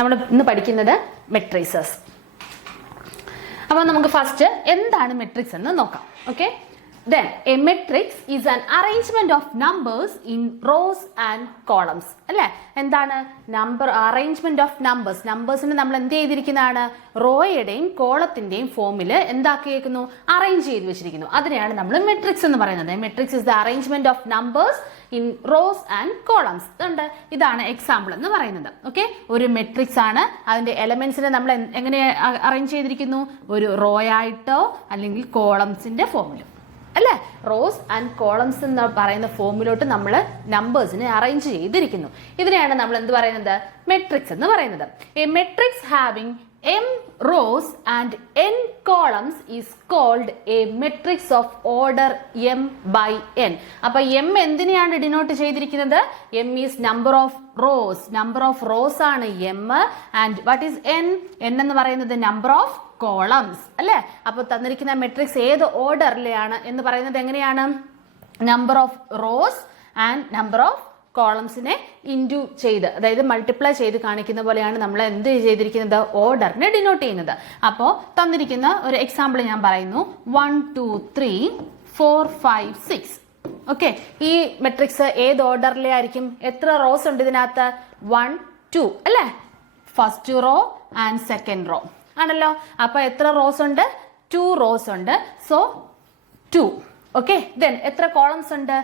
നമ്മൾ ഇന്ന് പഠിക്കുന്നത് മെട്രിസസ്. അപ്പോൾ നമുക്ക് ഫസ്റ്റ് എന്താണ് മെട്രിക്സ് എന്ന് നോക്കാം. Okay, then a matrix is an arrangement of numbers in rows and columns. അല്ലേ, എന്താണ് നമ്പർ അറേഞ്ച്മെന്റ് ഓഫ് നമ്പേഴ്സ്. നമ്പേഴ്സിന് നമ്മൾ എന്ത് ചെയ്തിരിക്കുന്നതാണ്, റോയുടെയും കോളത്തിന്റെയും ഫോമിൽ എന്താക്കിയിരിക്കുന്നു, അറേഞ്ച് ചെയ്ത് വെച്ചിരിക്കുന്നു. അതിനെയാണ് നമ്മൾ മെട്രിക്സ് എന്ന് പറയുന്നത്. Matrix is the arrangement of numbers in rose and columns. ഇതാണ് എക്സാമ്പിൾ എന്ന് പറയുന്നത്. ഓക്കെ, ഒരു മെട്രിക്സ് ആണ്. അതിന്റെ എലമെന്റ്സിനെ നമ്മൾ എങ്ങനെ അറേഞ്ച് ചെയ്തിരിക്കുന്നു, ഒരു റോ ആയിട്ടോ അല്ലെങ്കിൽ കോളംസിന്റെ ഫോമിലോ, അല്ലെ, റോസ് ആൻഡ് കോളംസ് എന്ന് പറയുന്ന ഫോമിലോട്ട് നമ്മൾ നമ്പേഴ്സിനെ അറേഞ്ച് ചെയ്തിരിക്കുന്നു. ഇതിനെയാണ് നമ്മൾ എന്ത് പറയുന്നത്, മെട്രിക്സ് എന്ന് പറയുന്നത്. A matrix having m rows and n columns is called a matrix of order m by n. അപ്പോൾ m എന്തിനെയാണ് ഡിനോട്ട് ചെയ്തിരിക്കുന്നത്, m is number of rows ആണ് m, and what is n എന്ന് പറയുന്നത് number of columns അല്ലേ. അപ്പോൾ തന്നിരിക്കുന്ന matrix ഏത് ഓർഡറിലാണ് എന്ന് പറയുന്നത് എങ്ങനെയാണ്, number of rows and number of കോളംസിനെ ഇൻറ്റു ചെയ്ത്, അതായത് മൾട്ടിപ്ലൈ ചെയ്ത് കാണിക്കുന്ന പോലെയാണ് നമ്മൾ എന്ത് ചെയ്തിരിക്കുന്നത്, ഓർഡറിനെ ഡിനോട്ട് ചെയ്യുന്നത്. അപ്പോൾ തന്നിരിക്കുന്ന ഒരു എക്സാമ്പിൾ ഞാൻ പറയുന്നു, 1 2 3 4 5 6. ഓക്കെ, ഈ മെട്രിക്സ് ഏത് ഓർഡറിലെ ആയിരിക്കും, എത്ര റോസ് ഉണ്ട് ഇതിനകത്ത്, 1 2 അല്ലേ, first row and second row ആണല്ലോ. അപ്പൊ എത്ര റോസ് ഉണ്ട്, 2 റോസ് ഉണ്ട്. സോ 2. ഓക്കെ, ദെൻ എത്ര കോളംസ് ഉണ്ട്,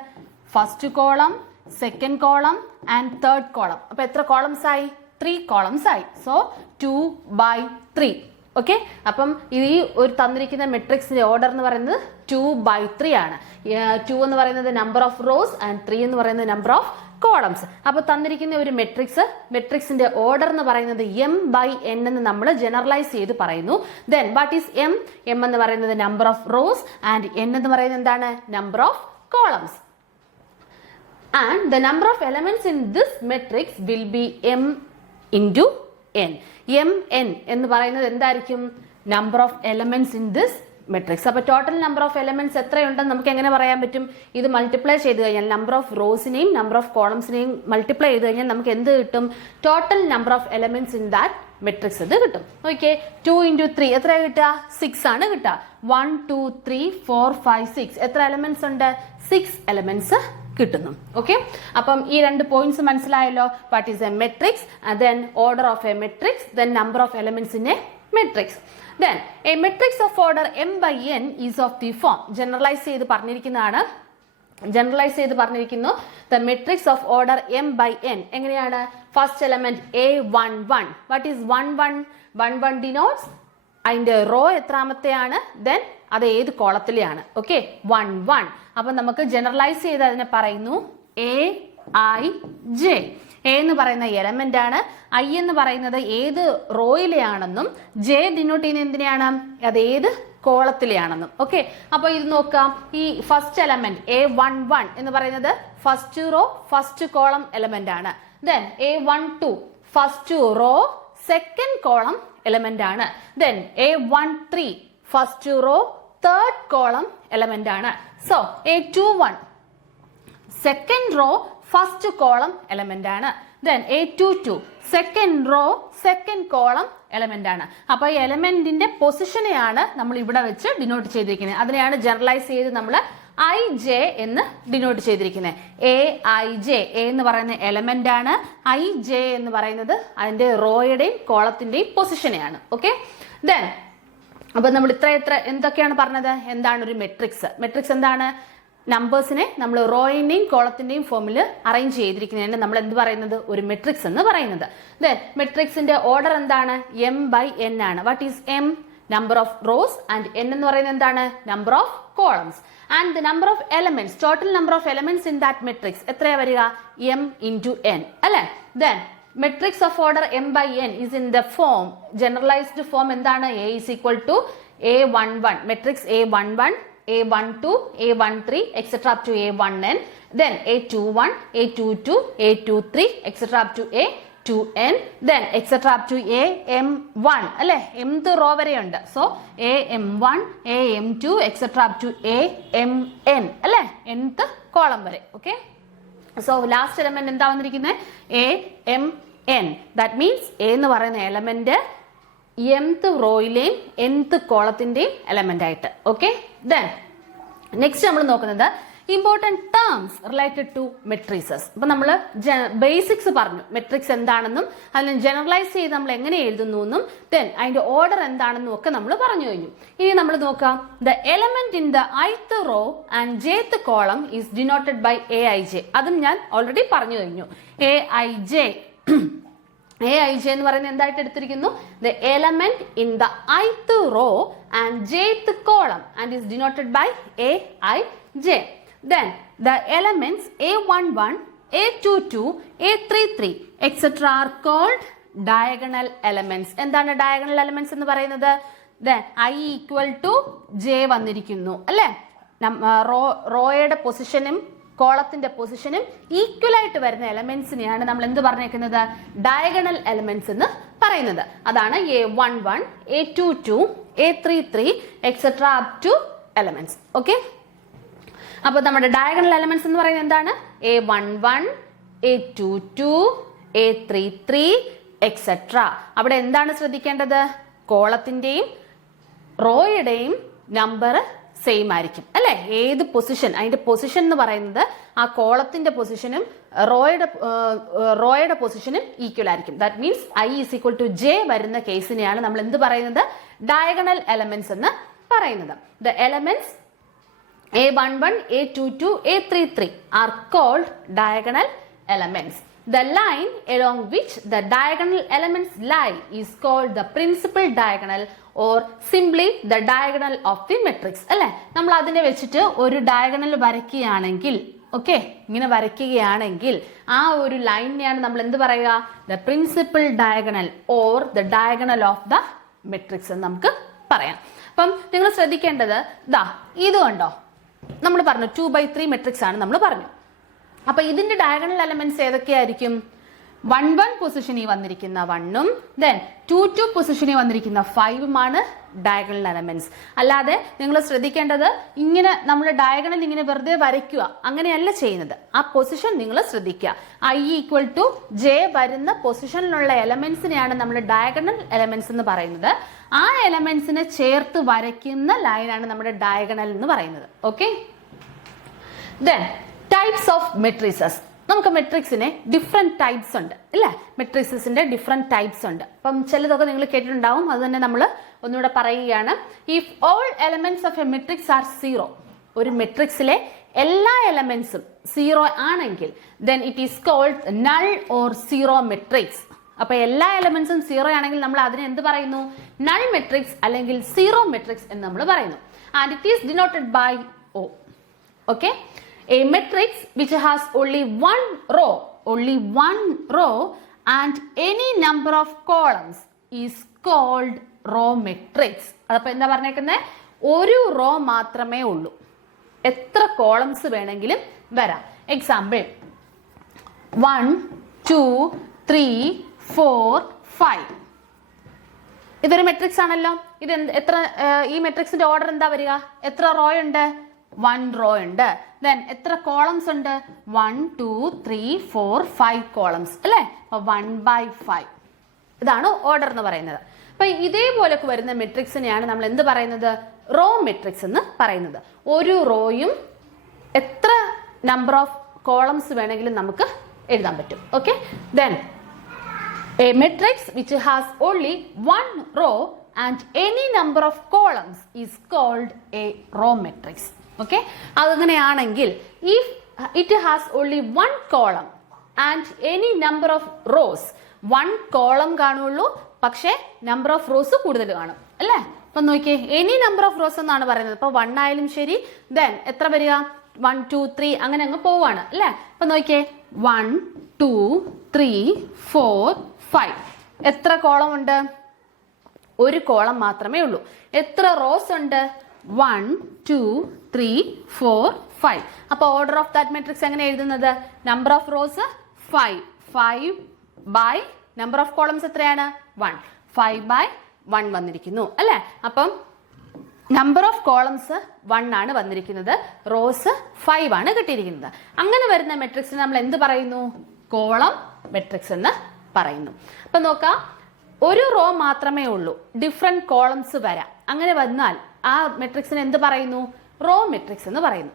first column, second column and third column. അപ്പൊ എത്ര കോളംസ് ആയി, 3 കോളംസ് ആയി. So 2 by 3. ഓക്കെ, അപ്പം ഈ ഒരു തന്നിരിക്കുന്ന മെട്രിക്സിന്റെ ഓർഡർ എന്ന് പറയുന്നത് 2 by 3 ആണ്. 2 എന്ന് പറയുന്നത് നമ്പർ ഓഫ് റോസ് ആൻഡ് 3 എന്ന് പറയുന്നത് നമ്പർ ഓഫ് കോളംസ്. അപ്പൊ തന്നിരിക്കുന്ന ഒരു മെട്രിക്സിന്റെ ഓർഡർ എന്ന് പറയുന്നത് m by n എന്ന് നമ്മൾ ജനറലൈസ് ചെയ്ത് പറയുന്നു. ദെൻ വാട്ട് ഈസ് m എന്ന് പറയുന്നത് number of rows and n എന്ന് പറയുന്നത് എന്താണ്, number of columns. And the number of elements in this matrix will be m into n. mn എന്ന് പറയുന്നത് എന്തായിരിക്കും, number of elements in this matrix. അപ്പോൾ total number of elements എത്രയുണ്ടെന്ന് നമുക്ക് എങ്ങനെ പറയാൻ പറ്റും, ഇത് മൾട്ടിപ്ലൈ ചെയ്ത് കഴിഞ്ഞാൽ നമ്പർ ഓഫ് റോസിനെയും നമ്പർ ഓഫ് കോളംസിനെയും മൾട്ടിപ്ലൈ ചെയ്ത് കഴിഞ്ഞാൽ നമുക്ക് എന്ത് കിട്ടും, total number of elements in that matrix ഇത് കിട്ടും. ഓക്കെ, 2 into 3 എത്ര കിട്ടുക, 6 ആണ് കിട്ടുക. 1 2 3 4 5 6 എത്ര എലമെന്റ്സ് ഉണ്ട്, 6 എലമെന്റ്സ് കിട്ടുന്നു. ഓക്കെ, അപ്പം ഈ രണ്ട് പോയിന്റ്സ് മനസ്സിലായല്ലോ. What is A matrix, then order of a matrix, then number of elements in a matrix. Then a matrix of order m by n is of the form. Generalise ചെയ്ത് പറഞ്ഞിരിക്കുന്നു. The matrix of order m by n എങ്ങനെയാണ്, first element a11. What is 11? 11 denotes അതിന്റെ raw എത്രാമത്തെയാണ്, then അത് ഏത് കോളത്തിലെയാണ്. Okay, 1 1. അപ്പൊ നമുക്ക് generalise ചെയ്ത് അതിനെ പറയുന്നു aij. എ എന്ന് പറയുന്ന എലമെന്റ് ആണ്, ഐ എന്ന് പറയുന്നത് ഏത് റോയിലെയാണെന്നും, ജെ ഡിനോട്ട് ചെയ്യുന്ന എന്തിനെയാണ്, അത് ഏത് കോളത്തിലെയാണെന്നും. ഓക്കെ, അപ്പൊ ഇത് നോക്കാം. ഈ ഫസ്റ്റ് എലമെന്റ് a11 എന്ന് പറയുന്നത് first row first column element ആണ്. Then a12 first row second column element ആണ്. Then a13 first row third column element ആണ്. So a21 second row first column element ആണ്. Then a22 second row second column element ആണ്. അപ്പൊ ഈ എലമെന്റിന്റെ പൊസിഷനെയാണ് നമ്മൾ ഇവിടെ വെച്ച് ഡിനോട്ട് ചെയ്തിരിക്കുന്നത്. അതിനെയാണ് ജനറലൈസ് ചെയ്ത് നമ്മൾ ഐ ജെ എന്ന് ഡിനോട്ട് ചെയ്തിരിക്കുന്നത്. aij, എ എന്ന് പറയുന്ന എലമെന്റ് ആണ്, ഐ ജെ എന്ന് പറയുന്നത് അതിന്റെ റോയുടെയും കോളത്തിന്റെയും പൊസിഷനെയാണ്. ഓക്കെ, ദെൻ അപ്പൊ നമ്മൾ ഇത്ര എന്തൊക്കെയാണ് പറഞ്ഞത്, എന്താണ് ഒരു മെട്രിക്സ്. മെട്രിക്സ് എന്താണ്, നമ്പേഴ്സിനെ നമ്മൾ റോയിന്റെയും കോളത്തിന്റെയും ഫോമിൽ അറേഞ്ച് ചെയ്തിരിക്കുന്നതിന് നമ്മൾ എന്ത് പറയുന്നത്, ഒരു മെട്രിക്സ് എന്ന് പറയുന്നത്. ദെൻ മെട്രിക്സിന്റെ ഓർഡർ എന്താണ്, m by n ആണ്. What is m, number of rows, and n എന്ന് പറയുന്നത് എന്താണ്, number of columns. And the number of elements, total number of elements in that matrix എത്രയാ വരിക, m into n അല്ലെ. Then matrix of order m by n is in the form, generalised form എന്താണ്, a is equal to a11, matrix a11, a12, a13, etc. up to a1n, then a21, a22, a23, etc. up to a2n, then etc. up to am1 അല്ലെ, mth raw വരെ ഉണ്ട്. So am1, am2, etc. up to amn അല്ലെ, nth column വരെ. Okay, so last element എന്താ വന്നിരിക്കുന്നത്, n. That means a എന്ന് പറയുന്ന element mth റോയിലെയും nth കോളത്തിന്റെയും element ആയിട്ട്. ഓക്കെ, ദെൻ നെക്സ്റ്റ് നമ്മൾ നോക്കുന്നത് important terms related to matrices. അപ്പൊ നമ്മൾ ബേസിക്സ് പറഞ്ഞു, മെട്രിക്സ് എന്താണെന്നും അതിനെ ജനറലൈസ് ചെയ്ത് നമ്മൾ എങ്ങനെ എഴുതുന്നു എന്നും ദെൻ അതിന്റെ ഓർഡർ എന്താണെന്നും ഒക്കെ നമ്മൾ പറഞ്ഞു കഴിഞ്ഞു. ഇനി നമ്മൾ നോക്കാം, the element in the ith row and jth column is denoted by aij. അതും ഞാൻ ഓൾറെഡി പറഞ്ഞു കഴിഞ്ഞു. aij എന്ന് പറയുന്നത് എന്തായിട്ട് എടുത്തിരിക്കുന്നു? The element in the ith row and jth column and is denoted by aij. Then the elements A11, A22, A33 etc. are called diagonal elements. എന്താണ് diagonal elements എന്ന് പറയുന്നത്? Then I equal to J വന്നിരിക്കുന്നു അല്ലേ? റോയുടെ പൊസിഷനും കോളത്തിന്റെ പൊസിഷനും equal ആയിട്ട് വരുന്ന എലമെന്റ്സിനെയാണ് നമ്മൾ എന്ത് പറഞ്ഞേക്കുന്നത്? ഡയഗണൽ എലമെന്റ്സ് എന്ന് പറയുന്നത്. അതാണ് A11, A22, A33 etc. up to elements. Okay, അപ്പോൾ നമ്മുടെ ഡയഗണൽ എലമെന്റ്സ് എന്ന് പറയുന്നത് എന്താണ്? A11, A22, A33 etcetera. അവിടെ എന്താണ് ശ്രദ്ധിക്കേണ്ടത്? കോളത്തിന്റെയും റോയുടെയും നമ്പർ സെയിം ആയിരിക്കും അല്ലെ? ഏത് പൊസിഷൻ, അതിന്റെ പൊസിഷൻ എന്ന് പറയുന്നത് ആ കോളത്തിന്റെ പൊസിഷനും റോയുടെ പൊസിഷനും ഈക്വൽ ആയിരിക്കും. That means I is equal to J വരുന്ന കേസിനെയാണ് നമ്മൾ എന്ത് പറയുന്നത്? ഡയഗണൽ എലമെന്റ്സ് എന്ന് പറയുന്നത്. The elements A11, A22, A33 are called diagonal elements. The line along which the diagonal elements lie is called the principal diagonal or simply the diagonal of the matrix. അല്ലേ, നമ്മൾ അതിനെ വെച്ചിട്ട് ഒരു diagonal വരയ്ക്കുകയാണെങ്കിൽ, okay, ഇങ്ങനെ വരയ്ക്കുകയാണെങ്കിൽ ആ ഒരു ലൈനിനെയാണ് നമ്മൾ എന്ത് പറയുക? The principal diagonal or the diagonal of the matrix എന്ന് നമുക്ക് പറയാം. അപ്പം നിങ്ങൾ ശ്രദ്ധിക്കേണ്ടത് ദാ ഇത് കണ്ടോ, നമ്മൾ പറഞ്ഞു 2/3 മെട്രിക്സ് ആണ് നമ്മൾ പറഞ്ഞു. അപ്പൊ ഇതിന്റെ ഡയഗണൽ എലമെന്റ്സ് ഏതൊക്കെയായിരിക്കും? 1 പൊസിഷനിൽ വന്നിരിക്കുന്ന 1ഉം ദെൻ 2 പൊസിഷനിൽ വന്നിരിക്കുന്ന 5ഉമാണ് ഡയഗണൽ എലമെന്റ്സ്. അല്ലാതെ നിങ്ങൾ ശ്രദ്ധിക്കേണ്ടത് ഇങ്ങനെ നമ്മൾ ഡയഗണൽ ഇങ്ങനെ വെറുതെ വരയ്ക്കുക അങ്ങനെയല്ല ചെയ്യുന്നത്. ആ പൊസിഷൻ നിങ്ങൾ ശ്രദ്ധിക്കുക. I equal to J വരുന്ന പൊസിഷനിലുള്ള എലമെന്റ്സിനെയാണ് നമ്മൾ ഡയഗണൽ എലമെന്റ്സ് എന്ന് പറയുന്നത്. ആ എലമെന്റ്സിനെ ചേർത്ത് വരയ്ക്കുന്ന ലൈനാണ് നമ്മുടെ ഡയഗണൽ എന്ന് പറയുന്നത്. Okay, then types of matrices. നമുക്ക് മെട്രിക്സിനെ ഡിഫറെന്റ് ടൈപ്സ് ഉണ്ട് അല്ലേ? മെട്രിസസിന്റെ ഡിഫറെന്റ് ടൈപ്സ് ഉണ്ട്. അപ്പം ചിലതൊക്കെ നിങ്ങൾ കേട്ടിട്ടുണ്ടാവും, അത് തന്നെ നമ്മൾ ഒന്നുകൂടെ പറയുകയാണ്. If all elements of a matrix are 0, ഒരു മെട്രിക്സിലെ എല്ലാ എലമെന്റ്സും 0 ആണെങ്കിൽ then it is called null or 0 matrix. അപ്പൊ എല്ലാ എലമെന്റ്സും 0 ആണെങ്കിൽ നമ്മൾ അതിനെ എന്ത് പറയുന്നു? നൾ മെട്രിക്സ് അല്ലെങ്കിൽ 0 മെട്രിക്സ് എന്ന് നമ്മൾ പറയുന്നു. And it is denoted by O. Okay, a matrix which has only one row and any number of columns is called row matrix. അതപ്പോ എന്താ പറഞ്ഞേക്കുന്നത്? ഒരു റോ മാത്രമേ ഉള്ളൂ, എത്ര കോളംസ് വേണമെങ്കിലും വരാം. എക്സാമ്പിൾ 1, 2, 3, 4, 5. ഇതൊരു മെട്രിക്സ് ആണല്ലോ. ഇത് എത്ര, ഈ മെട്രിക്സിന്റെ ഓർഡർ എന്താ വരിക? എത്ര റോ ഉണ്ട്? 1 റോ ഉണ്ട്. ദെൻ എത്ര കോളംസ് ഉണ്ട്? 1, 2, 3, 4, 5 കോളംസ് അല്ലേ? അപ്പൊ 1/5 ഇതാണ് ഓർഡർ എന്ന് പറയുന്നത്. അപ്പൊ ഇതേപോലൊക്കെ വരുന്ന മെട്രിക്സിനെയാണ് നമ്മൾ എന്ത് പറയുന്നത്? റോ മെട്രിക്സ് എന്ന് പറയുന്നത്. ഒരു റോയും എത്ര നമ്പർ ഓഫ് കോളംസ് വേണമെങ്കിലും നമുക്ക് എഴുതാൻ പറ്റും. Okay, then a matrix which has only one row and any number of columns is called a row matrix. Okay, അതങ്ങനെയാണെങ്കിൽ if it has only one column and any number of rows, one column കാണുള്ളൂ പക്ഷേ number of rose കൂടുതൽ കാണും അല്ലേ? അപ്പൊ നോക്കിയേ, any number of rose എന്നാണ് പറയുന്നത്. ഇപ്പൊ 1 ആയാലും ശരി, ദെൻ എത്ര വരിക? 1, 2, 3 അങ്ങനെ അങ്ങ് പോവാണ് അല്ലേ? അപ്പൊ നോക്കിയേ, 1, 2, 3, 4, 5. എത്ര കോളം ഉണ്ട്? ഒരു കോളം മാത്രമേ ഉള്ളൂ. എത്ര റോസ് ഉണ്ട്? 1, 2, 3, 4, 5. അപ്പൊ ഓർഡർ ഓഫ് ദാറ്റ് മെട്രിക്സ് എങ്ങനെ എഴുതുന്നത്? Number of rows 5, 5 by number of columns എത്രയാണ്? 1, 5/1 വന്നിരിക്കുന്നു അല്ലെ? അപ്പം നമ്പർ ഓഫ് കോളംസ് 1 ആണ് വന്നിരിക്കുന്നത്, റോസ് 5 ആണ് കിട്ടിയിരിക്കുന്നത്. അങ്ങനെ വരുന്ന മെട്രിക്സിന് നമ്മൾ എന്ത് പറയുന്നു? കോളം മെട്രിക്സ് എന്ന് പറയുന്നു. അപ്പൊ നോക്കാം, ഒരു റോ മാത്രമേ ഉള്ളൂ, ഡിഫറെന്റ് കോളംസ് വരാം. അങ്ങനെ വന്നാൽ ആ മെട്രിക്സിന് എന്ത് പറയുന്നു? റോ മെട്രിക്സ് എന്ന് പറയുന്നു.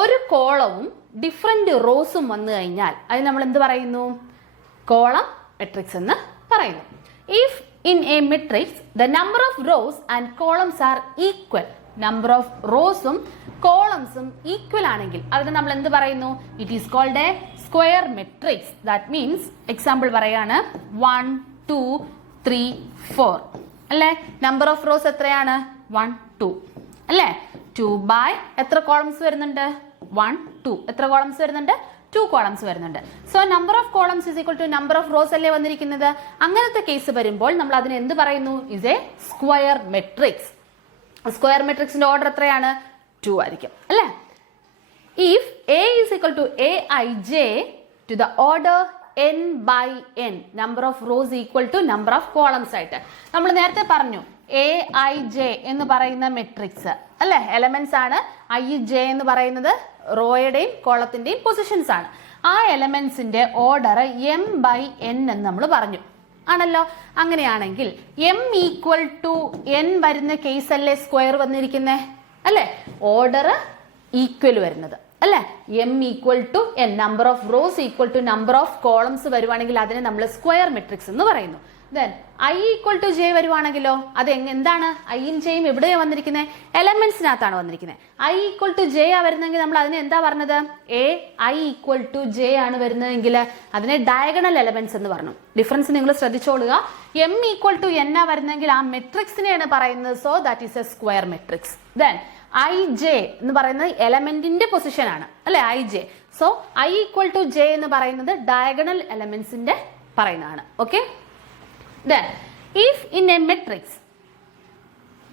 ഒരു കോളവും ഡിഫറെന്റ് റോസും വന്നു കഴിഞ്ഞാൽ അത് നമ്മൾ എന്ത് പറയുന്നു? കോളം മെട്രിക്സ് എന്ന് പറയുന്നു. If in a matrix the number of rows and columns are equal, number of റോസും കോളംസും ഈക്വൽ ആണെങ്കിൽ അതിന് നമ്മൾ എന്ത് പറയുന്നു? It is called a square matrix. That means example പറയാണ് 1 2 3 4 അല്ലേ? നമ്പർ ഓഫ് റോസ് എത്രയാണ്? 1 2 അല്ലേ? 2 ബൈ എത്ര കോളംസ് വരുന്നുണ്ട്? 1 2. എത്ര കോളംസ് വരുന്നുണ്ട്? 2 കോളംസ് വരുന്നുണ്ട്. So number of columns is equal to number of rows അല്ലേ വന്നിരിക്കുന്നത്. അങ്ങനത്തെ കേസ് വരുമ്പോൾ നമ്മൾ അതിനെ എന്ത് പറയുന്നു? Is a square matrix. Square മെട്രിക്സിന്റെ ഓർഡർ എത്രയാണ്? 2 ആയിരിക്കും അല്ലേ? If A is equal to A I J to the order n by n, number of rows equal to number of columns ആയിട്ട് നമ്മൾ നേരത്തെ പറഞ്ഞു. എ ഐ ജെ എന്ന് പറയുന്ന മെട്രിക്സ് അല്ലെ, എലമെന്റ്സ് ആണ്. ഐ ജെ എന്ന് പറയുന്നത് റോയുടെയും കോളത്തിന്റെയും പൊസിഷൻസ് ആണ്. ആ എലമെന്റ്സിന്റെ ഓർഡർ m by n എന്ന് നമ്മൾ പറഞ്ഞു ആണല്ലോ. അങ്ങനെയാണെങ്കിൽ m ഈക്വൽ ടു n വരുന്ന കേസ് അല്ലേ സ്ക്വയർ വന്നിരിക്കുന്നേ അല്ലെ? ഓർഡർ ഈക്വൽ വരുന്നത് അല്ലെ? m equal to n, number of rows equal to number of columns വരുവാണെങ്കിൽ അതിനെ നമ്മൾ സ്ക്വയർ മെട്രിക്സ് എന്ന് പറയുന്നു. Then i equal to j വരുവാണെങ്കിലോ അത് എന്താണ്? ഐയും ജെയും എവിടെയാണ് വന്നിരിക്കുന്നത്? എലമെന്റ്സിനകത്താണ് വന്നിരിക്കുന്നത്. i ഈക്വൽ ടു j ആ വരുന്നെങ്കിൽ നമ്മൾ അതിനെ എന്താ പറഞ്ഞത്? i ഈക്വൽ ടു j ആണ് വരുന്നതെങ്കിൽ അതിനെ ഡയഗണൽ എലമെന്റ്സ് എന്ന് പറഞ്ഞു. ഡിഫറൻസ് നിങ്ങൾ ശ്രദ്ധിച്ചോളുക. m ഈക്വൽ ടു n ആ വരുന്നെങ്കിൽ ആ മെട്രിക്സിനെയാണ് പറയുന്നത്. So that is a square matrix. Then I J എന്ന് പറയുന്നത് എലമെന്റിന്റെ പൊസിഷൻ ആണ് അല്ലെ? I J. So I equal to J എന്ന് പറയുന്നത് ഡയഗണൽ എലമെന്റ്സിന്റെ പറയുന്നതാണ്. Okay. Then, if in a matrix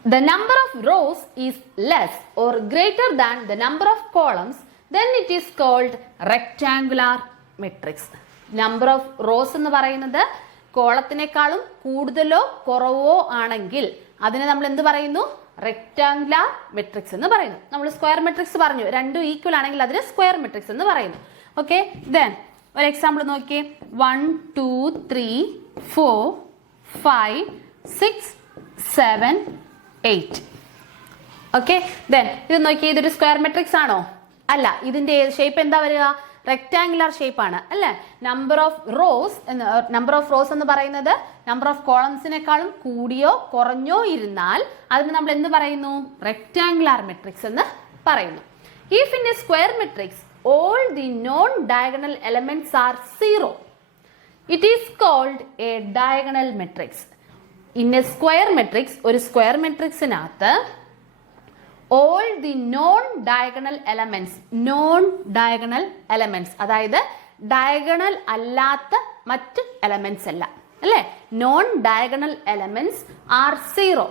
the number of rows is less or greater than the number of columns, then it is called rectangular matrix. Number of rows എന്ന് പറയുന്നത് കോളത്തിനേക്കാളും കൂടുതലോ കുറവോ ആണെങ്കിൽ അതിനെ നമ്മൾ എന്ത് പറയുന്നു? റെക്ടാങ്കുലർ മെട്രിക്സ് എന്ന് പറയുന്നു. നമ്മൾ സ്ക്വയർ മെട്രിക്സ് പറഞ്ഞു, രണ്ടും ഈക്വൽ ആണെങ്കിൽ അതിന് സ്ക്വയർ മെട്രിക്സ് എന്ന് പറയുന്നു. ഓക്കെ. ദെൻ ഒരു എക്സാമ്പിൾ നോക്കിയേ. 1 2 3 4 5 6 7 8. ഓക്കെ. ദെൻ ഇത് നോക്കി, ഇതൊരു സ്ക്വയർ മെട്രിക്സ് ആണോ? അല്ല. ഇതിന്റെ ഷേപ്പ് എന്താ വരിക? റെക്ടാങ്കുലർ ഷേപ്പ് ആണ് അല്ലെ? നമ്പർ ഓഫ് റോസ് എന്ന് പറയുന്നത് നമ്പർ ഓഫ് കോളംസിനേക്കാളും കൂടിയോ കുറഞ്ഞോ ഇരുന്നാൽ അതിന് നമ്മൾ എന്ത് പറയുന്നു? റെക്ടാങ്കുലർ മെട്രിക്സ് എന്ന് പറയുന്നു. If in A square matrix all the non-diagonal elements are 0, it is called a diagonal matrix. In a square matrix, ഒരു സ്ക്വയർ മെട്രിക്സിനകത്ത് all the non-diagonal elements അതായത് ഡയഗണൽ അല്ലാത്ത മറ്റ് എലമെന്റ്സ് അല്ല അല്ലെ? non-diagonal elements are 0.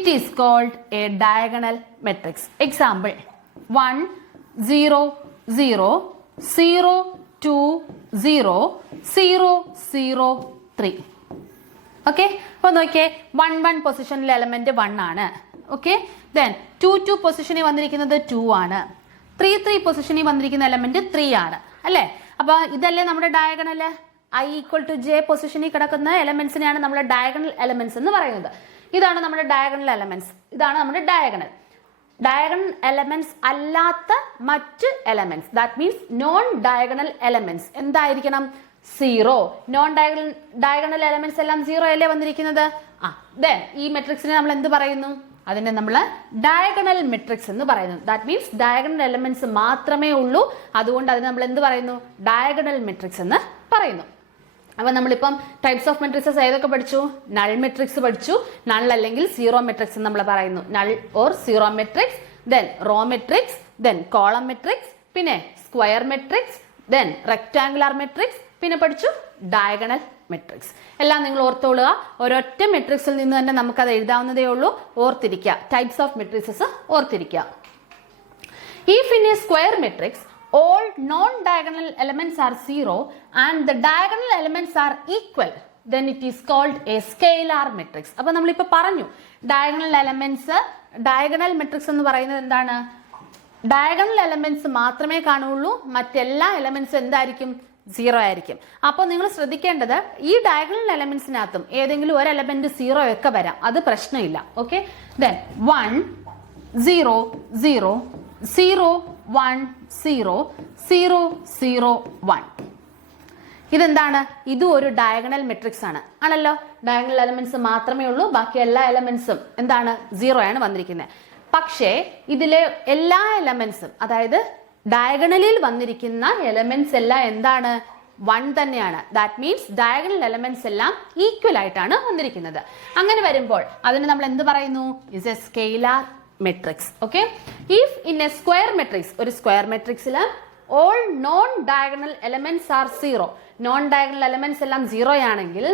It is called a diagonal matrix. Example 1 0 0 0 2 0 0 0 3. Okay. അപ്പൊ നോക്കിയേ, 1 1 പൊസിഷനിലെ element 1 ആണ്. ഓക്കെ. ദെൻ 2 2 പൊസിഷനിൽ വന്നിരിക്കുന്നത് 2 ആണ്. 3 3 പൊസിഷനിൽ വന്നിരിക്കുന്ന എലമെന്റ് 3 ആണ് അല്ലെ? അപ്പൊ ഇതല്ലേ നമ്മുടെ diagonal? I equal to J പൊസിഷനിൽ കിടക്കുന്ന എലമെന്റ്സിനെയാണ് നമ്മൾ ഡയഗണൽ എലമെന്റ്സ് എന്ന് പറയുന്നത്. ഇതാണ് നമ്മുടെ ഡയഗണൽ എലമെന്റ്സ്. ഇതാണ് നമ്മുടെ ഡയഗണൽ. ഡയഗണൽ എലമെന്റ്സ് അല്ലാത്ത മറ്റ് elements, that means non diagonal elements എന്തായിരിക്കണം? 0. നോൺ ഡയഗണൽ എലമെന്റ്സ് എല്ലാം 0 അല്ലേ വന്നിരിക്കുന്നത്? ദെൻ ഈ മെട്രിക്സിനെ നമ്മൾ എന്ത് പറയുന്നു? അതിനെ നമ്മൾ ഡയഗണൽ മെട്രിക്സ് എന്ന് പറയുന്നു. ദാറ്റ് മീൻസ് ഡയഗണൽ എലമെന്റ്സ് മാത്രമേ ഉള്ളൂ. അതുകൊണ്ട് അതിന് നമ്മൾ എന്ത് പറയുന്നു? ഡയഗണൽ മെട്രിക്സ് എന്ന് പറയുന്നു. അപ്പൊ നമ്മളിപ്പം ടൈപ്സ് ഓഫ് മെട്രിക്സസ് ഏതൊക്കെ പഠിച്ചു? നൾ മെട്രിക്സ് പഠിച്ചു. നൾ അല്ലെങ്കിൽ സീറോ മെട്രിക്സ് നമ്മൾ പറയുന്നു. Null or zero matrix, then row matrix, then column matrix, പിന്നെ square matrix, then rectangular matrix, പിന്നെ പഠിച്ചു ഡയഗണൽ മെട്രിക്സ്. എല്ലാം നിങ്ങൾ ഓർത്തോളുക. ഒരൊറ്റ മെട്രിക്സിൽ നിന്ന് തന്നെ നമുക്കത് എഴുതാവുന്നതേ ഉള്ളൂ. ഓർത്തിരിക്കുക, ടൈപ്സ് ഓഫ് മെട്രിക്സസ് ഓർത്തിരിക്കുക. If in a square matrix all non-diagonal elements are 0 and the diagonal elements are equal, then it is called a scalar matrix. അപ്പോൾ നമ്മളിപ്പോൾ പറഞ്ഞു ഡയഗണൽ എലമെന്റ്സ്, ഡയഗണൽ മെട്രിക്സ് എന്ന് പറയുന്നത് എന്താണ്? ഡയഗണൽ എലമെന്റ്സ് മാത്രമേ കാണുള്ളൂ. മറ്റെല്ലാ എലമെന്റ്സും എന്തായിരിക്കും? 0 ആയിരിക്കും. അപ്പോൾ നിങ്ങൾ ശ്രദ്ധിക്കേണ്ടത് ഈ ഡയഗണൽ എലമെന്റ്സിനകത്തും ഏതെങ്കിലും ഒരു എലമെന്റ് 0 ഒക്കെ വരാം, അത് പ്രശ്നമില്ല. Okay, then 1 0 0 0 1 0 0 0 1. ഇതെന്താണ്? ഇതും ഒരു ഡയഗണൽ മെട്രിക്സ് ആണ്, ആണല്ലോ. ഡയഗണൽ എലമെന്റ്സ് മാത്രമേ ഉള്ളൂ, ബാക്കി എല്ലാ എലമെന്റ്സും എന്താണ്? 0 ആണ് വന്നിരിക്കുന്നത്. പക്ഷേ ഇതിലെ എല്ലാ എലമെന്റ്സും, അതായത് ഡയഗണലിൽ വന്നിരിക്കുന്ന എലമെന്റ്സ് എല്ലാം എന്താണ്? 1 തന്നെയാണ്. ദാറ്റ് മീൻസ് ഡയഗണൽ എലമെന്റ്സ് എല്ലാം ഈക്വൽ ആയിട്ടാണ് വന്നിരിക്കുന്നത്. അങ്ങനെ വരുമ്പോൾ അതിന് നമ്മൾ എന്ത് പറയുന്നു? Is A scalar matrix. Okay, if in A square matrix, ഒരു square മെട്രിക്സിൽ all non diagonal elements are 0, non diagonal elements എല്ലാം 0 ആണെങ്കിൽ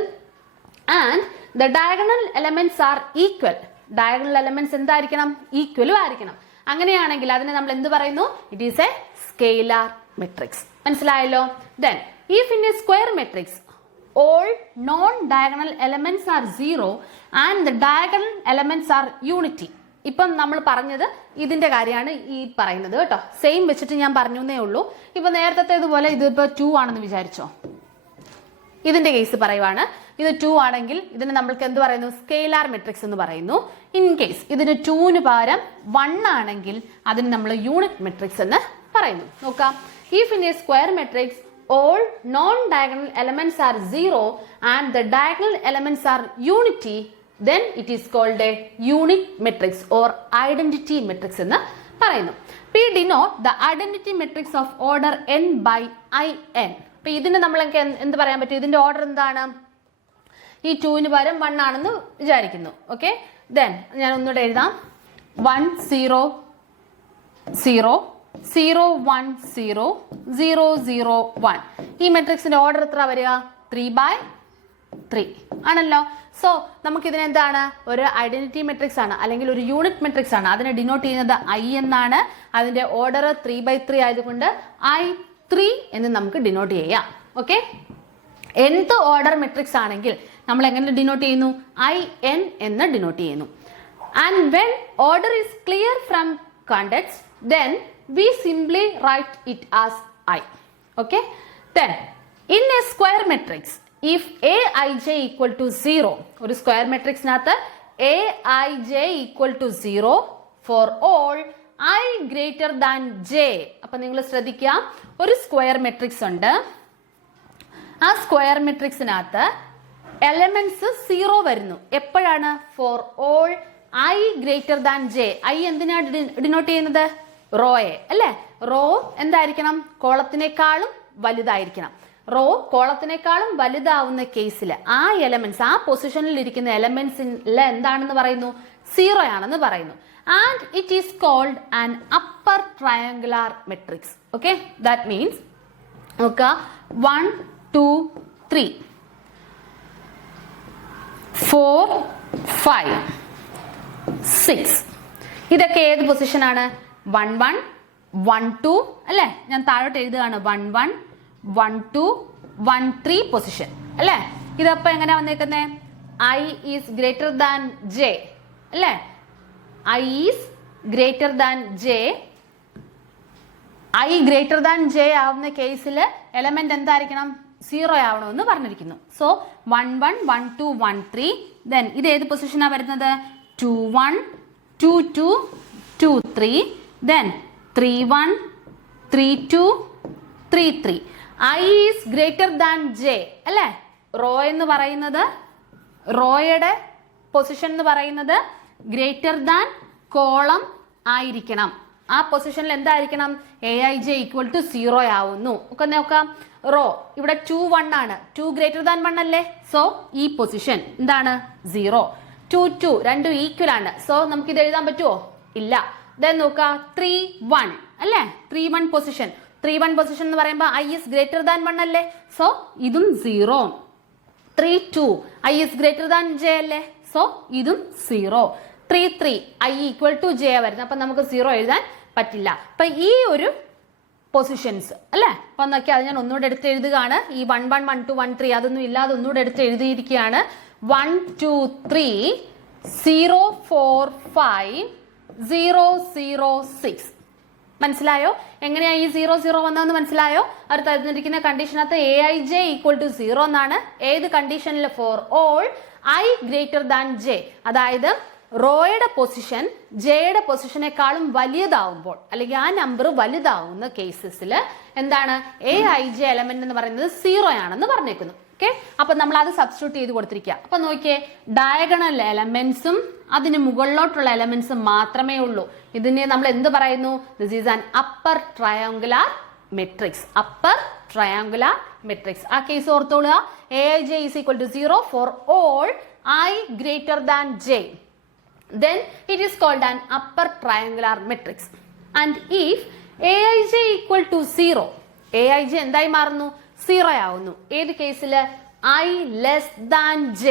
and the diagonal elements are equal, diagonal elements എന്തായിരിക്കണം? ഈക്വലും ആയിരിക്കണം. അങ്ങനെയാണെങ്കിൽ അതിനെ നമ്മൾ എന്ത് പറയുന്നു? It is A scalar matrix. മനസ്സിലായല്ലോ? then if in a square matrix all non diagonal elements are 0 and the diagonal elements are unity. ഇപ്പം നമ്മൾ പറഞ്ഞത് ഇതിന്റെ കാര്യമാണ് ഈ പറയുന്നത് കേട്ടോ. സെയിം വെച്ചിട്ട് ഞാൻ പറഞ്ഞേ ഉള്ളൂ. ഇപ്പൊ നേരത്തെ ഇതുപോലെ ഇതിപ്പോ 2 ആണെന്ന് വിചാരിച്ചോ. ഇതിന്റെ കേസ് പറയുവാണ്, ഇത് 2 ആണെങ്കിൽ ഇതിന് നമ്മൾക്ക് എന്ത് പറയുന്നു? സ്കെയിലാർ മെട്രിക്സ് എന്ന് പറയുന്നു. ഇൻ കേസ് ഇതിന് 2ന് പകരം 1 ആണെങ്കിൽ അതിന് നമ്മൾ യൂണിറ്റ് മെട്രിക്സ് എന്ന് പറയുന്നു. നോക്കാം, if in A square matrix all non diagonal elements are 0 and the diagonal elements are unity, then it is called a unit matrix or identity matrix എന്ന് പറയുന്നു. We denote the identity matrix of order n by in. അപ്പോൾ ഇതിന് നമ്മൾ എന്ത് പറയാൻ പറ്റും? ഇതിന്റെ order എന്താണ്? ഈ 2ന് പകരം 1 ആണെന്ന് വിചാരിക്കുന്നു. ഓക്കെ, ദെൻ ഞാൻ ഒന്നുകൂടെ എഴുതാം. 1 0 0 0 1 0 0 0 1. ഈ മെട്രിക്സിന്റെ ഓർഡർ എത്ര വരിക? 3/3 ആണല്ലോ. സോ നമുക്ക് ഇതിനെന്താണ്? ഒരു ഐഡന്റിറ്റി മെട്രിക്സ് ആണ്, അല്ലെങ്കിൽ ഒരു യൂണിറ്റ് മെട്രിക്സ് ആണ്. അതിനെ ഡിനോട്ട് ചെയ്യുന്നത് I എന്നാണ്. അതിന്റെ ഓർഡർ 3/3 ആയതുകൊണ്ട് I3 എന്ന് നമുക്ക് ഡിനോട്ട് ചെയ്യാം. ഓക്കെ, nth ഓർഡർ മെട്രിക്സ് ആണെങ്കിൽ നമ്മൾ എങ്ങനെ ഡിനോട്ട് ചെയ്യുന്നു? In എന്ന് ഡിനോട്ട് ചെയ്യുന്നു. And when order is clear from context, then we simply write it as I. Okay, then in a square matrix, if aij equal to 0, ഒരു square മെട്രിക്സിനകത്ത് aij equal to 0 for all I greater than j. അപ്പൊ നിങ്ങൾ ശ്രദ്ധിക്കുക, ഒരു square matrix ഉണ്ട്. ആ square മെട്രിക്സിനകത്ത് elements 0 വരുന്നു. എപ്പോഴാണ്? Four all I greater than j. I എന്തിനാണ് ഡിനോട്ട് ചെയ്യുന്നത്? റോയെ അല്ലേ? റോ എന്തായിരിക്കണം? കോളത്തിനേക്കാളും വലുതായിരിക്കണം. റോ കോളത്തിനേക്കാളും വലുതാവുന്ന കേസിൽ ആ എലമെന്റ്സ്, ആ പൊസിഷനിൽ ഇരിക്കുന്ന എലമെന്റ്സിൽ എന്താണെന്ന് പറയുന്നു? 0 ആണെന്ന് പറയുന്നു. And it is called an upper triangular matrix. Okay, that means നോക്കുക, 1 2 3 4 5 6. ഇതൊക്കെ ഏത് പൊസിഷനാണ്? 1 1 1 2 അല്ലേ? ഞാൻ താഴോട്ട് എഴുതുകയാണ്. 1 1 1 2 1 3 പൊസിഷൻ അല്ലേ? ഇതപ്പോ എങ്ങനെ വന്നേക്കുന്നേ? I is greater than j അല്ലേ? I is greater than j. I greater than j ആവുന്ന കേസിൽ എലമെന്റ് എന്തായിരിക്കണം? 0 ആവണമെന്ന് പറഞ്ഞിരിക്കുന്നു. സോ 1 1 1 2 1 3. ദെൻ ഇത് ഏത് പൊസിഷനാ വരുന്നത്? 2 1 2 2 2 3. Then 3 1 3 2 3 3. I is greater than j അല്ലേ? റോ എന്ന് പറയുന്നത്, റോയുടെ പൊസിഷൻ എന്ന് പറയുന്നത് ഗ്രേറ്റർ ദാൻ കോളം ആയിരിക്കണം. ആ പൊസിഷനിൽ എന്തായിരിക്കണം? aij ഈക്വൽ ടു 0 ആവുന്നു. ഒക്കെ നോക്കാം, റോ ഇവിടെ 2 1 ആണ്. 2 ഗ്രേറ്റർ ദാൻ 1 അല്ലേ? സോ ഈ പൊസിഷൻ എന്താണ്? 0. 2 2 രണ്ടും ഈക്വൽ ആണ്. സോ നമുക്ക് ഇത് എഴുതാൻ പറ്റുമോ? ഇല്ല. ദെൻ നോക്കാം, 3 1 അല്ലേ? 3 1 പൊസിഷൻ. 3 1 പൊസിഷൻ എന്ന് പറയുമ്പോൾ I is greater than 1 അല്ലേ? സോ ഇതും 0. 3 2 I is greater than j അല്ലേ? സോ ഇതും 0. 3 3 I equal to j വരുന്നത്. അപ്പൊ നമുക്ക് 0 എഴുതാൻ പറ്റില്ല. അപ്പൊ ഈ ഒരു പൊസിഷൻസ് അല്ലേ? അപ്പൊ നോക്കി, അത് ഞാൻ ഒന്നുകൂടെ എടുത്ത് എഴുതുകയാണ്. ഈ 1 1 1 2 1 3 അതൊന്നും ഇല്ലാതെ ഒന്നുകൂടെ എടുത്ത് എഴുതിയിരിക്കുകയാണ്. 1 2 3 0 4 5 0 0 6. മനസ്സിലായോ? എങ്ങനെയാ ഈ 0 0 വന്നതെന്ന് മനസ്സിലായോ? അവർ തന്നിരിക്കുന്ന കണ്ടീഷനകത്ത് AIJ ഈക്വൽ ടു 0 എന്നാണ്. ഏത് കണ്ടീഷനിൽ? Four all I greater than J. അതായത് റോയുടെ പൊസിഷൻ ജെയുടെ പൊസിഷനേക്കാളും വലുതാവുമ്പോൾ അല്ലെങ്കിൽ ആ നമ്പർ വലുതാവുന്ന കേസസിൽ എന്താണ് AIJ എലമെന്റ് എന്ന് പറയുന്നത് 0 ആണെന്ന് പറഞ്ഞേക്കുന്നു. ഓക്കെ, അപ്പൊ നമ്മൾ അത് സബ്സ്റ്റിറ്റ്യൂട്ട് ചെയ്ത് കൊടുത്തിരിക്കുക. അപ്പൊ നോക്കിയേ, ഡയഗണൽ എലമെന്റ്സും അതിന് മുകളിലോട്ടുള്ള എലമെന്റ്സും മാത്രമേ ഉള്ളൂ. ഇതിനെ നമ്മൾ എന്ത് പറയുന്നു? This is an upper triangular matrix. Upper triangular matrix. ആ case ഓർത്തോളുക. AIJ is equal to 0 for all I greater than J. Then it is called an upper triangular matrix. And if AIJ equal to 0, AIJ എന്തായി മാറുന്നു? 0 ആവുന്നു. ഏത് കേസിൽ? I less than J.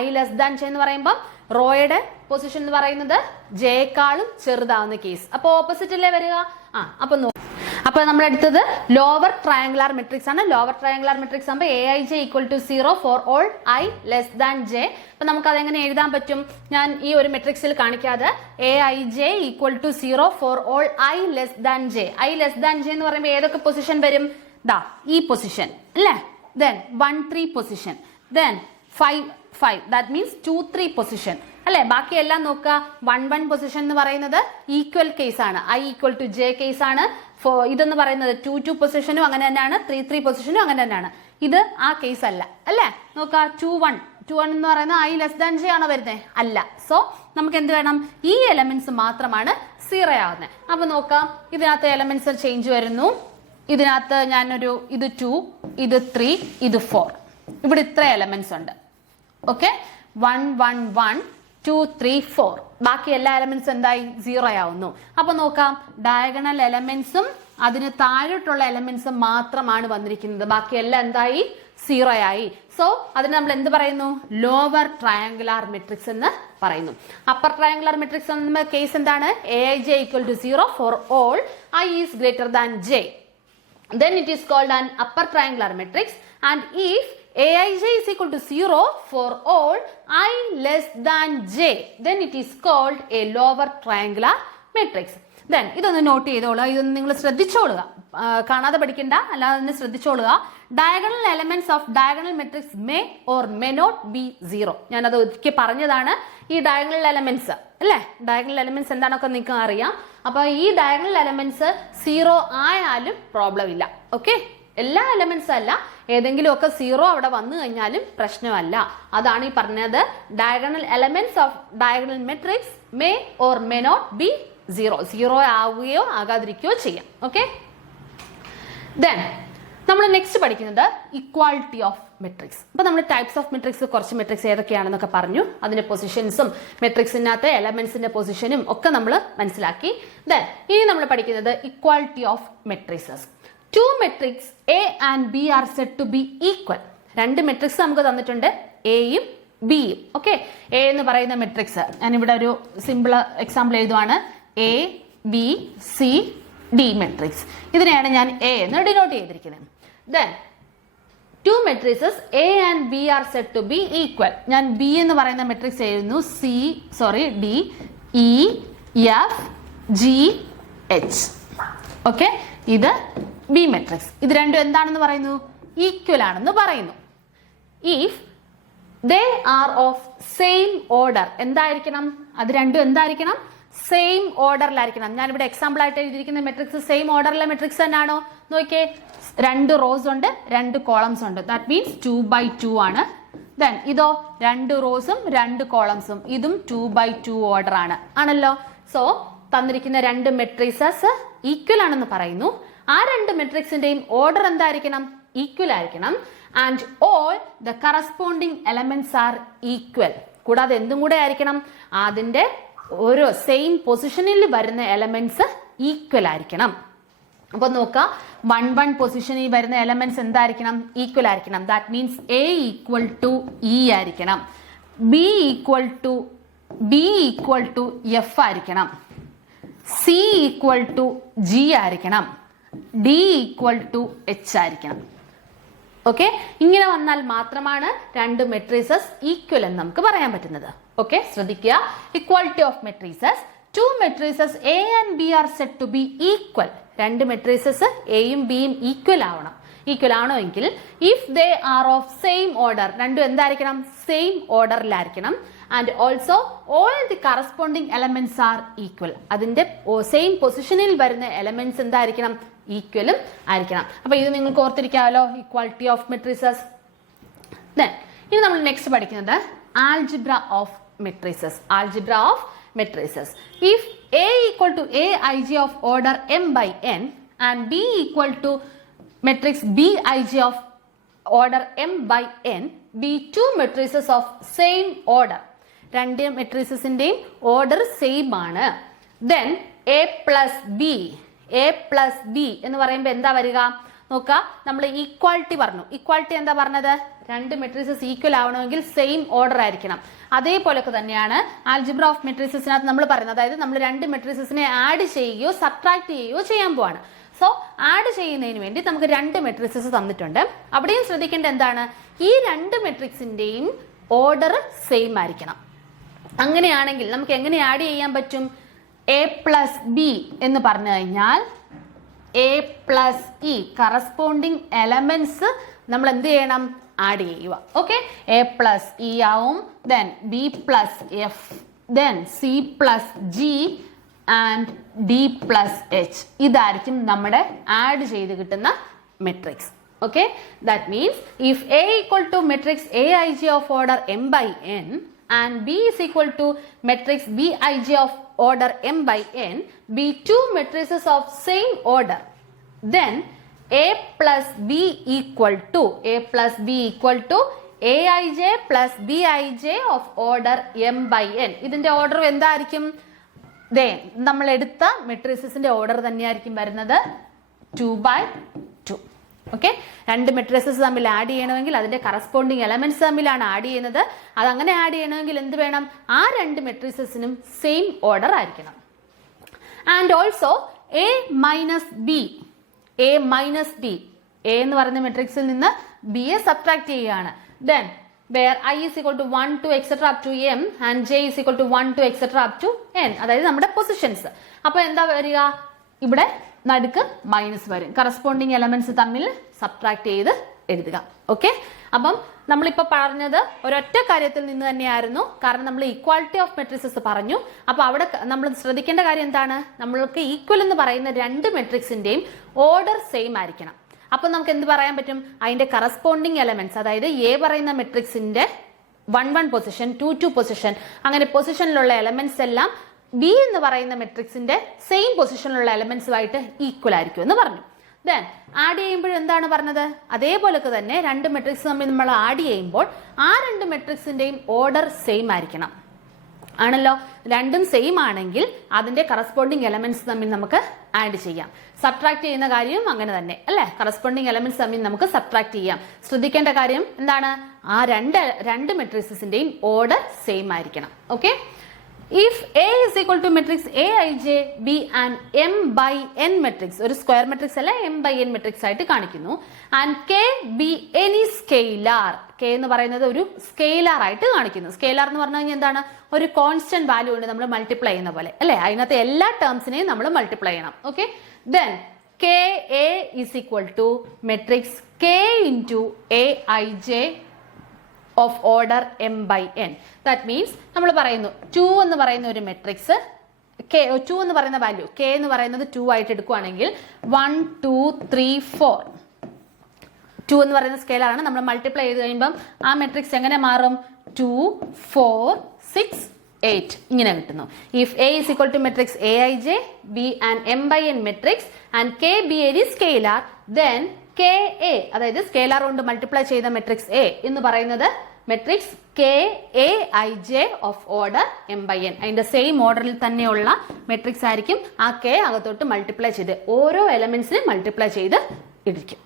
I less than J എന്ന് പറയുമ്പോൾ റോയുടെ position എന്ന് പറയുന്നത് ജെക്കാളും ചെറുതാവുന്ന case. അപ്പൊ ഓപ്പോസിറ്റ് അല്ലേ വരിക? അപ്പൊ നമ്മൾ എടുത്തത് ലോവർ ട്രയാങ്കുലാർ മെട്രിക്സ് ആണ്. ലോവർ ട്രയാങ്കുലാർ മെട്രിക്സ് ആകുമ്പോൾ AIJ equal to 0 for all I less than J. അപ്പൊ നമുക്ക് അതെങ്ങനെ എഴുതാൻ പറ്റും? ഞാൻ ഈ ഒരു മെട്രിക്സിൽ കാണിക്കാതെ AIJ equal to 0 for all I less than J. I less than J എന്ന് പറയുമ്പോൾ ഏതൊക്കെ പൊസിഷൻ വരും? ദാ ഈ പൊസിഷൻ അല്ലേ? Then 1 3 position, then 5 5, that means 2 3 position അല്ലെ? ബാക്കി എല്ലാം നോക്കുക. 1 1 പൊസിഷൻ എന്ന് പറയുന്നത് ഈക്വൽ കേസ് ആണ്. I equal to J case ആണ്. ഇതെന്ന് പറയുന്നത് 2 2 പൊസിഷനും അങ്ങനെ തന്നെയാണ്. 3 3 പൊസിഷനും അങ്ങനെ തന്നെയാണ്. ഇത് ആ കേസ് അല്ല അല്ലെ? നോക്കുക, 2 1 എന്ന് പറയുന്നത് I ലെസ് ദാൻ J ആണോ വരുന്നത്? അല്ല. സോ നമുക്ക് എന്ത് വേണം? ഈ എലമെന്റ്സ് മാത്രമാണ് 0 ആവുന്നത്. അപ്പൊ നോക്കാം, ഇതിനകത്ത് എലമെന്റ്സ് ചേഞ്ച് വരുന്നു. ഇതിനകത്ത് ഞാനൊരു ഇത് 2, ഇത് 3, ഇത് 4. ഇവിടെ ഇത്ര എലമെന്റ്സ് ഉണ്ട്. ഓക്കെ, 1 1 1 2 3 4. ബാക്കി എല്ലാ എലമെന്റ്സ് എന്തായി? 0 ആവുന്നു. അപ്പൊ നോക്കാം, ഡയഗണൽ എലമെന്റ്സും അതിന് താഴോട്ടുള്ള എലമെന്റ്സും മാത്രമാണ് വന്നിരിക്കുന്നത്. ബാക്കി എല്ലാം എന്തായി? 0 ആയി. സോ അതിന് നമ്മൾ എന്ത് പറയുന്നു? ലോവർ ട്രയാങ്കുലാർ മെട്രിക്സ് എന്ന് പറയുന്നു. അപ്പർ ട്രയാങ്കുലാർ മെട്രിക്സ് എന്ന കേസ് എന്താണ്? AIJ equal to 0 for all I is greater than J. Then it is called an upper triangular matrix. And if AIJ is equal to 0 for all I less than J, then it is called a lower triangular matrix. Then ഇതൊന്ന് note ചെയ്തോളുക. ഇതൊന്ന് നിങ്ങൾ ശ്രദ്ധിച്ചോളുക. കാണാതെ പഠിക്കണ്ട, അല്ലാതെ തന്നെ ശ്രദ്ധിച്ചോളുക. Diagonal elements of diagonal matrix may or may not be 0. ഞാനത് ഒരിക്കൽ പറഞ്ഞതാണ്. ഈ ഡയഗണൽ എലമെന്റ്സ് അല്ലേ? ഡയഗണൽ എലമെന്റ്സ് എന്താണൊക്കെ നിങ്ങൾക്ക് അറിയാം. അപ്പൊ ഈ ഡയഗണൽ എലമെന്റ്സ് 0 ആയാലും പ്രോബ്ലം ഇല്ല. ഓക്കെ, എല്ലാ എലമെന്റ്സ് അല്ല, ഏതെങ്കിലും ഒക്കെ 0 അവിടെ വന്നു കഴിഞ്ഞാലും പ്രശ്നമല്ല. അതാണ് ഈ പറഞ്ഞത്. Diagonal elements of diagonal matrix may or may not be 0. 0 ആവുകയോ ആകാതിരിക്കുകയോ ചെയ്യാം. ഓക്കെ, ദെൻ നമ്മൾ നെക്സ്റ്റ് പഠിക്കുന്നത് ഇക്വാളിറ്റി ഓഫ് മെട്രിക്സ്. അപ്പൊ നമ്മൾ ടൈപ്സ് ഓഫ് മെട്രിക്സ്, കുറച്ച് മെട്രിക്സ് ഏതൊക്കെയാണെന്നൊക്കെ പറഞ്ഞു. അതിന്റെ പൊസിഷൻസും മെട്രിക്സിനകത്ത് എലമെന്റ്സിന്റെ പൊസിഷനും ഒക്കെ നമ്മൾ മനസ്സിലാക്കി. ദെൻ ഇനി നമ്മൾ പഠിക്കുന്നത് equality of matrices. 2 matrix A and B are said to be equal. 2 matrix നമുക്ക് തന്നിട്ടുണ്ട്, എയും ബിയും. ഓക്കെ, എ എന്ന് പറയുന്ന മെട്രിക്സ് ഞാൻ ഇവിടെ ഒരു സിമ്പിൾ എക്സാമ്പിൾ എഴുതുവാണ്. A B C D matrix. ഇതിനെയാണ് ഞാൻ A എന്ന് ഡിനോട്ട് ചെയ്തിരിക്കുന്നത്. Then 2 matrices A and B are said to be equal. ഞാൻ B എന്ന് പറയുന്ന മെട്രിക്സ് എഴുതുന്നു. D E F G H. Okay, ഇത് ബി മെട്രിക്സ്. ഇത് രണ്ടും എന്താണെന്ന് പറയുന്നു? ഈക്വൽ ആണെന്ന് പറയുന്നു. If they are of same order, എന്തായിരിക്കണം? അത് രണ്ടും എന്തായിരിക്കണം? സെയിം ഓർഡറിലായിരിക്കണം. ഞാനിവിടെ എക്സാമ്പിൾ ആയിട്ട് എഴുതിയിരിക്കുന്ന മെട്രിക്സ് സെയിം ഓർഡറിലെ മെട്രിക്സ് തന്നെയാണോ? നോക്കിയേ, 2 റോസ് ഉണ്ട്, 2 കോളംസ് ഉണ്ട്. ദാറ്റ് മീൻസ് 2 by 2 ആണ്. ദെൻ ഇതോ 2 റോസും 2 കോളംസും, ഇതും 2 by 2 ഓർഡർ ആണല്ലോ. സോ തന്നിരിക്കുന്ന 2 മെട്രിസസ് ഈക്വൽ ആണെന്ന് പറയുന്നു. ആ 2 മെട്രിക്സിന്റെയും ഓർഡർ എന്തായിരിക്കണം? ഈക്വൽ ആയിരിക്കണം. And all the corresponding elements are equal. കൂടാതെ എന്തും കൂടെ ആയിരിക്കണം? അതിന്റെ ഓരോ സെയിം പൊസിഷനിൽ വരുന്ന എലമെന്റ്സ് ഈക്വൽ ആയിരിക്കണം. അപ്പൊ നോക്കാം, 1 1 പൊസിഷനിൽ വരുന്ന എലമെന്റ്സ് എന്തായിരിക്കണം? ഈക്വൽ ആയിരിക്കണം. That means A equal to E ആയിരിക്കണം, B ഈക്വൽ ടു F ആയിരിക്കണം, C ഈക്വൽ ടു G ആയിരിക്കണം, D ഈക്വൽ ടു H ആയിരിക്കണം. ഓക്കെ, ഇങ്ങനെ വന്നാൽ മാത്രമാണ് 2 മെട്രിസസ് ഈക്വൽ എന്ന് നമുക്ക് പറയാൻ പറ്റുന്നത്. ഓക്കെ, ശ്രദ്ധിക്കുക. Equality of matrices. two matrices A and B are said to be equal. രണ്ട് മെട്രിസസ് എയും ബിയും ഈക്വൽ ആണോ എങ്കിൽ if they are of same order, രണ്ടും എന്തായിരിക്കണം? സെയിം ഓർഡറിലായിരിക്കണം. And also all the corresponding elements are equal. അതിന്റെ സെയിം പൊസിഷനിൽ വരുന്ന എലമെന്റ്സ് എന്തായിരിക്കണം? ഈക്വലും ആയിരിക്കണം. അപ്പൊ ഇത് നിങ്ങൾക്ക് ഓർത്തിരിക്കാമല്ലോ, ഇക്വാളിറ്റി ഓഫ് മെട്രിസസ്. ഇനി നമ്മൾ നെക്സ്റ്റ് പഠിക്കുന്നത് algebra of matrices. Algebra of matrices. If A equal to Aij of order m by n and B equal to matrix Bij of order m by n be two matrices of same order. രണ്ട് മെട്രിസസിന്റെയും order same ആണ്. Then A plus B എന്ന് പറയുമ്പോൾ എന്താ വരിക? നോക്ക, നമ്മൾ equality പറഞ്ഞു. Equality എന്താ പറഞ്ഞത്? രണ്ട് മെട്രിസസ് ഈക്വൽ ആവണമെങ്കിൽ സെയിം ഓർഡർ ആയിരിക്കണം. അതേപോലൊക്കെ തന്നെയാണ് ആൽജിബ്ര ഓഫ് മെട്രിസസിനകത്ത് നമ്മൾ പറയുന്നത്. അതായത് നമ്മൾ രണ്ട് മെട്രിസസിനെ ആഡ് ചെയ്യുകയോ സബ്ട്രാക്ട് ചെയ്യുകയോ ചെയ്യാൻ പോവാണ്. സോ ആഡ് ചെയ്യുന്നതിന് വേണ്ടി നമുക്ക് രണ്ട് മെട്രിസസ് തന്നിട്ടുണ്ട്. അവിടെയും ശ്രദ്ധിക്കേണ്ട എന്താണ്? ഈ രണ്ട് മെട്രിക്സിന്റെയും ഓർഡർ സെയിം ആയിരിക്കണം. അങ്ങനെയാണെങ്കിൽ നമുക്ക് എങ്ങനെ ആഡ് ചെയ്യാൻ പറ്റും? A പ്ലസ് ബി എന്ന് പറഞ്ഞു കഴിഞ്ഞാൽ A plus E corresponding elements നമ്മൾ എന്ത് ചെയ്യണം? ആഡ് ചെയ്യുക. ഓക്കെ, A പ്ലസ് ഇ ആവും, then B plus F, then C plus G and D plus H. ഇതായിരിക്കും നമ്മുടെ ആഡ് ചെയ്ത് കിട്ടുന്ന matrix. Okay, that means if A equal to matrix Aij of order m by n and B is equal to matrix Bij of order m by n be two matrices of same order, then A plus B equal to Aij plus Bij of order m by n. ഇതിന്റെ order എന്തായിരിക്കും? നമ്മൾ എടുത്ത മെട്രിസസിന്റെ order തന്നെയായിരിക്കും വരുന്നത് 2/2. Okay, രണ്ട് matrices തമ്മിൽ add ചെയ്യണമെങ്കിൽ അതിന്റെ കറസ്പോണ്ടിങ് എലമെന്റ്സ് തമ്മിലാണ് ആഡ് ചെയ്യുന്നത്. അതങ്ങനെ ആഡ് ചെയ്യണമെങ്കിൽ എന്ത് വേണം? ആ രണ്ട് മെട്രിസസിനും സെയിം ഓർഡർ ആയിരിക്കണം. And also A minus B A എന്ന് പറയുന്ന മെട്രിക്സിൽ നിന്ന് B യെ സബ്ട്രാക്ട് ചെയ്യുകയാണ്. Then where I is equal to 1 to etc up to m and j is equal to 1 to etc up to n, അതായത് നമ്മുടെ positions. അപ്പൊ എന്താ വരിക? ഇവിടെ നടുക്ക് മൈനസ് വരും. കറസ്പോണ്ടിങ് എലമെന്റ്സ് തമ്മിൽ സബ്ട്രാക്ട് ചെയ്ത് എഴുതുക. ഓക്കെ, അപ്പം നമ്മളിപ്പോ പറഞ്ഞത് ഒരൊറ്റ കാര്യത്തിൽ നിന്ന് തന്നെയായിരുന്നു. കാരണം നമ്മൾ ഈക്വാലിറ്റി ഓഫ് മെട്രിസസ് പറഞ്ഞു. അപ്പൊ അവിടെ നമ്മൾ ശ്രദ്ധിക്കേണ്ട കാര്യം എന്താണ്? നമ്മൾക്ക് ഈക്വൽ എന്ന് പറയുന്ന രണ്ട് മെട്രിക്സിന്റെയും ഓർഡർ സെയിം ആയിരിക്കണം. അപ്പൊ നമുക്ക് എന്ത് പറയാൻ പറ്റും? അതിന്റെ കറസ്പോണ്ടിങ് എലമെന്റ്സ്, അതായത് എ പറയുന്ന മെട്രിക്സിന്റെ 1 പൊസിഷൻ, 2 പൊസിഷൻ, അങ്ങനെ പൊസിഷനിലുള്ള എലമെന്റ്സ് എല്ലാം ബി എന്ന് പറയുന്ന മെട്രിക്സിന്റെ സെയിം പൊസിഷനിലുള്ള എലമെന്റ്സുമായിട്ട് ഈക്വൽ ആയിരിക്കും എന്ന് പറഞ്ഞു. ദെൻ ആഡ് ചെയ്യുമ്പോൾ എന്താണ് പറഞ്ഞത്? അതേപോലൊക്കെ തന്നെ രണ്ട് മെട്രിക്സ് തമ്മിൽ നമ്മൾ ആഡ് ചെയ്യുമ്പോൾ ആ രണ്ട് മെട്രിക്സിന്റെയും ഓർഡർ സെയിം ആയിരിക്കണം. ആണല്ലോ, രണ്ടും സെയിം ആണെങ്കിൽ അതിന്റെ കറസ്പോണ്ടിങ് എലമെന്റ്സ് തമ്മിൽ നമുക്ക് ആഡ് ചെയ്യാം. സബ്ട്രാക്ട് ചെയ്യുന്ന കാര്യവും അങ്ങനെ തന്നെ അല്ലെ? കറസ്പോണ്ടിങ് എലമെന്റ്സ് തമ്മിൽ നമുക്ക് സബ്ട്രാക്ട് ചെയ്യാം. ശ്രദ്ധിക്കേണ്ട കാര്യം എന്താണ്? ആ രണ്ട് മെട്രിക്സിന്റെയും ഓർഡർ സെയിം ആയിരിക്കണം. Okay, if A is equal to matrix Aij be an m by n matrix, ഒരു സ്ക്വയർ മെട്രിക്സ് അല്ല, m by n മെട്രിക്സ് ആയിട്ട് കാണിക്കുന്നു. and K be any scalar, K എന്ന് പറയുന്നത് ഒരു സ്കെയിലാർ ആയിട്ട് കാണിക്കുന്നു. സ്കെയിലാർ എന്ന് പറഞ്ഞു കഴിഞ്ഞാൽ എന്താണ്? ഒരു കോൺസ്റ്റന്റ് വാല്യൂ കൊണ്ട് നമ്മൾ മൾട്ടിപ്ലൈ ചെയ്യുന്ന പോലെ അല്ലെ? അതിനകത്ത് എല്ലാ ടേംസിനെയും നമ്മൾ മൾട്ടിപ്ലൈ ചെയ്യണം. Okay, then Ka is equal to matrix K into Aij of order m by n. That means നമ്മൾ പറയുന്നു 2 എന്ന് പറയുന്ന ഒരു മെട്രിക്സ്, 2 എന്ന് പറയുന്ന വാല്യൂ k എന്ന് പറയുന്നത് 2 ആയിട്ട് എടുക്കുകയാണെങ്കിൽ 1 2 3 4, 2 എന്ന് പറയുന്ന സ്കെയിലർ ആണ്. നമ്മൾ മൾട്ടിപ്ലൈ ചെയ്ത് കഴിയുമ്പോൾ ആ മെട്രിക്സ് എങ്ങനെ മാറും? 2 4 6 8 ഇങ്ങനെ കിട്ടുന്നു. If A is equal to matrix Aij be an m by n matrix and K be any scalar, then Ka, അതായത് സ്കെയിലർ കൊണ്ട് മൾട്ടിപ്ലൈ ചെയ്ത മെട്രിക്സ് A എന്ന് പറയുന്നത് matrix Kaij of order m by n. അതിന്റെ same ഓർഡറിൽ തന്നെയുള്ള matrix ആയിരിക്കും. ആ K അകത്തോട്ട് മൾട്ടിപ്ലൈ ചെയ്ത് ഓരോ എലമെന്റ്സിനും മൾട്ടിപ്ലൈ ചെയ്ത് ഇരിക്കും.